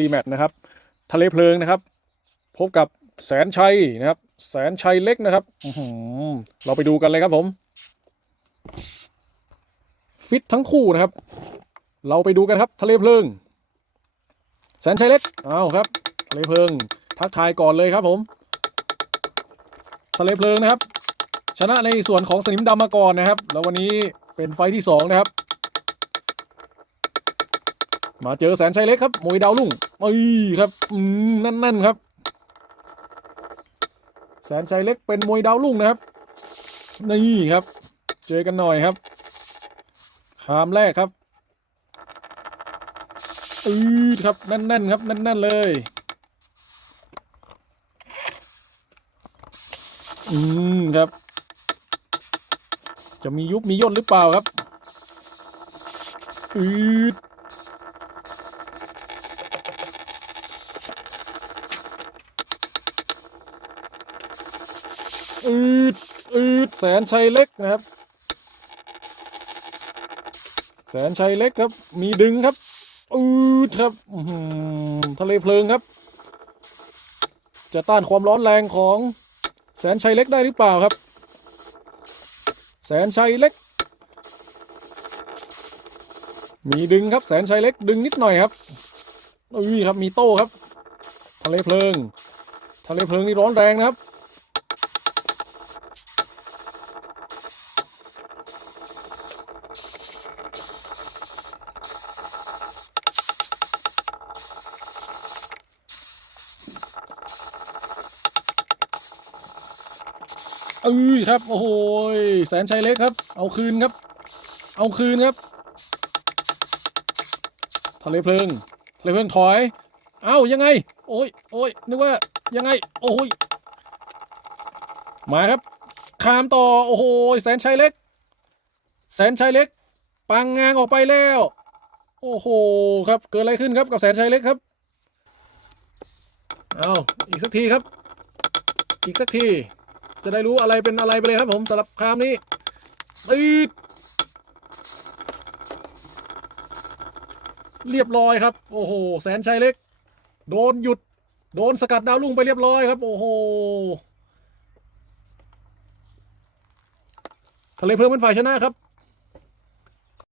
รีแมตช์นะครับ ทะเลเพลิงนะครับ พบกับแสนชัยนะครับ แสนชัยเล็กนะครับเราไปดูกันเลยครับผม ฟิตทั้งคู่นะครับ เราไปดูกันครับ ทะเลเพลิง แสนชัยเล็กเอาครับ ทะเลเพลิง ทักทายก่อนเลยครับผม ทะเลเพลิงนะครับ ชนะในส่วนของสนิมดำมาก่อนนะครับ แล้ววันนี้เป็นไฟท์ที่สองนะครับ มาเจอแสนชัยเล็กครับมวยดาวลุ่งเอ้ยครับอืมนั่นครับ แสนชัยเล็กเป็นมวยดาวลุ่งนะครับ นี่ครับ เจอกันหน่อยครับคามแรกครับอืดครับแน่นๆครับแน่นๆเลยอืมครับ จะมียุบมีย่นหรือเปล่าครับอืด อืดอืดแสนชัยเล็กนะครับ แสนชัยเล็กครับ มีดึงครับอืดครับทะเลเพลิงครับ จะต้านความร้อนแรงของแสนชัยเล็กได้หรือเปล่าครับ แสนชัยเล็ก มีดึงครับแสนชัยเล็กดึงนิดหน่อยครับอุ้ยครับมีโต้ครับ ทะเลเพลิง ทะเลเพลิงนี่ร้อนแรงนะครับ เอ้ยครับ โอ้โหแสนชัยเล็กครับ เอาคืนครับ เอาคืนครับ ทะเลเพลิง ทะเลเพลิงถอย เอ้ายังไง โอ้ยโอ้ยนึกว่ายังไง โอ้ยมาครับ คามต่อ โอ้โหแสนชัยเล็ก แสนชัยเล็ก ปังงางออกไปแล้ว โอ้โห ครับ เกิดอะไรขึ้นครับกับแสนชัยเล็กครับ เอาอีกสักทีครับ อีกสักที จะได้รู้อะไรเป็นอะไรไปเลยครับผมสำหรับครามนี้ตีดเรียบร้อยครับ โอ้โห แสนชัยเล็ก โดนหยุด โดนสกัดดาวลุ่งไปเรียบร้อยครับ โอ้โหทะเลเพลิงเป็นฝ่ายชนะครับ